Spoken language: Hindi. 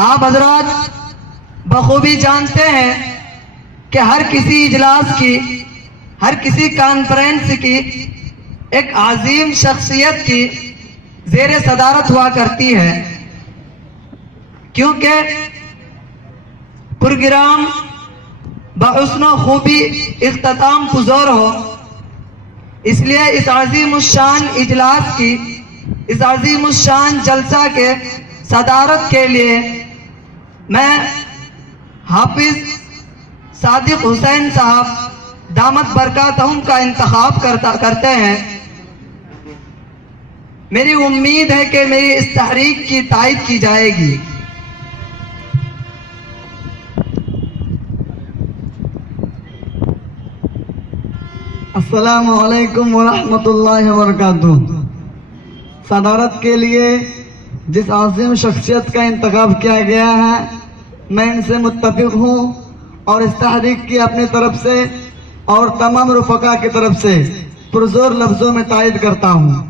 आप हजरात बखूबी जानते हैं कि हर किसी इजलास की, हर किसी कॉन्फ्रेंस की एक अजीम शख्सियत की जेर सदारत हुआ करती है, क्योंकि प्रोग्राम बहुस्नो खूबी इख्तिताम पुज़ोर हो। इसलिए इस अजीम शान इजलास की, इस अजीम शान जलसा के सदारत के लिए मैं हाफिज सादिक हुसैन साहब दामत बरकातहुम का इंतखाब करते हैं। मेरी उम्मीद है कि मेरी इस तहरीक की तायद की जाएगी। अस्सलामु अलैकुम वरहमतुल्लाहि वबरकातुहू। सदारत के लिए जिस आज़िम शख्सियत का इंतखाब किया गया है, मैं इनसे मुत्तफिक हूँ और इस तहरीक की अपनी तरफ से और तमाम रुफ़का की तरफ से पुरज़ोर लफ्ज़ों में तायद करता हूँ।